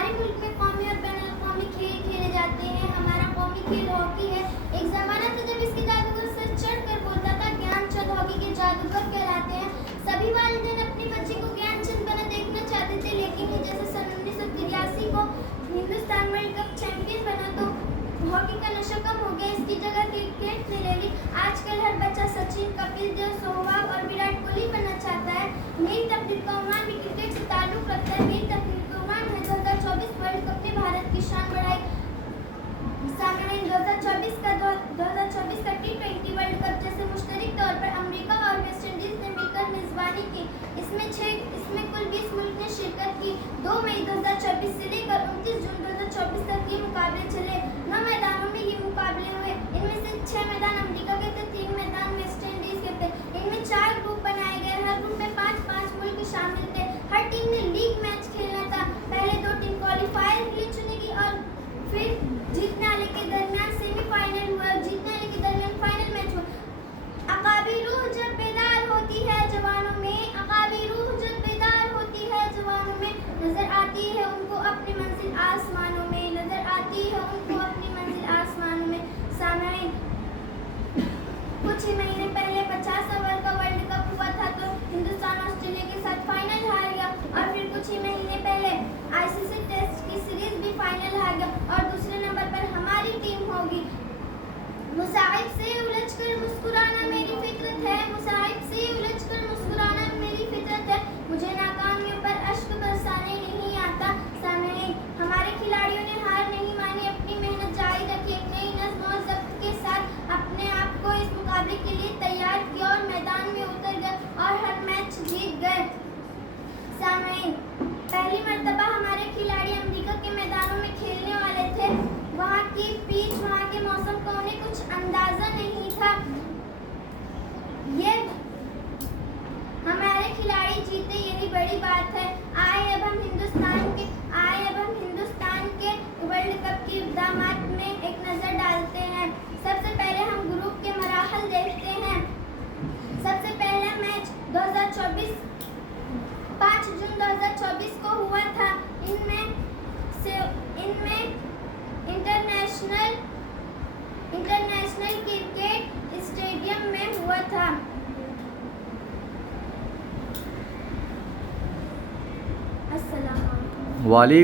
हमारे मुल्क में कौमी और बैनुल-अक़वामी खेल खेले जाते हैं। हमारा कौमी खेल हॉकी है। एक ज़माना था जब इसके जादूगर सर चढ़कर बोलता था ज्ञानचंद हॉकी के जादूगर कहलाते हैं। सभी वालिदैन अपने बच्चे को ज्ञानचंद बना देखना चाहते थे, लेकिन ये जैसे सन 1983 को हिंदुस्तान वर्ल्ड कप चैंपियन बना तो हॉकी का नशा कम हो गया, इसकी जगह क्रिकेट ने ले ली। आजकल हर बच्चा सचिन, कपिल देव, सहवाग और विराट कोहली बनना चाहता है। मेरी तकदीर का उम्मान भी क्रिकेट से ताल्लुक़ रखता है। मेरी तकदीर का उम्मान है 2024 वर्ल्ड कप ने भारत की शान बढ़ाई। सामने 2024 का T20 वर्ल्ड कप जैसे मुश्तरक तौर पर अमेरिका और वेस्ट इंडीज ने मिलकर मेजबानी की। इसमें कुल 20 मुल्क ने शिरकत की। 2 मई 2024 से लेकर 29 जून 2024 तक ये मुकाबले चले। 9 मैदानों में ये मुकाबले हुए। इनमें से 6 मैदान अमेरिका के थे, 3 मैदान वेस्ट इंडीज के थे। इनमें 4 ग्रुप बनाए गए। हर ग्रुप में 5-5 मुल्क शामिल थे। हर टीम ने लीग मैच खेलना था। पहले 2 टीम क्वालिफायर के लिए चुनेगी और फिर जीतने वाले के दरमियान सेमीफाइनल हुआ। जीतने वाले के दरमियान फाइनल मैच हुआ। अकाबी रूह जब बेदार होती है जवानों में, अकाबी रूह जब बेदार होती है जवानों में, नजर आती है उनको अपनी मंजिल आसमानों में, नजर आती है उनको अपनी मंजिल आसमानों में। सामईन, कुछ ही महीने पहले 50 ओवर का वर्ल्ड कप हुआ था तो हिंदुस्तान ऑस्ट्रेलिया के साथ फाइनल हार गया, और फिर कुछ ही महीने पहले ICC टेस्ट की सीरीज भी फाइनल हार गया, और दूसरे नंबर पर हमारी टीम होगी। मुसाइब से उलझकर मुस्कुराना मेरी फितरत है, मुसाइब से उलझकर मुस्कुराना मेरी फितरत है, मुझे नाकामियों पर अश्क बरसाने नहीं आता। सामईन, हमारे खिलाड़ियों ने हार नहीं मानी, अपनी मेहनत जारी रखी, एक नई नज़्म और ज़ब्त के साथ अपने आप को इस मुकाबले के लिए तैयार किया और मैदान में उतर गए और हर मैच जीत गए। सामईन, पहली मर्तबा हमारे खिलाड़ी अमेरिका के मैदानों में खेलने वाले थे। वहाँ की पिच, वहाँ के मौसम का उन्हें कुछ अंदाज़ा नहीं था। ये हमारे खिलाड़ी जीते, यही बड़ी बात है। आए अब हम हिंदुस्तान के वर्ल्ड कप के इक़दामात में एक नज़र डालते हैं। सबसे पहले हम ग्रुप के मराहल देखते हैं। सबसे पहला मैच 5 जून 2024 को हुआ था। इनमें इंटरनेशनल क्रिकेट स्टेडियम में हुआ था। अस्सलाम वालेकुम।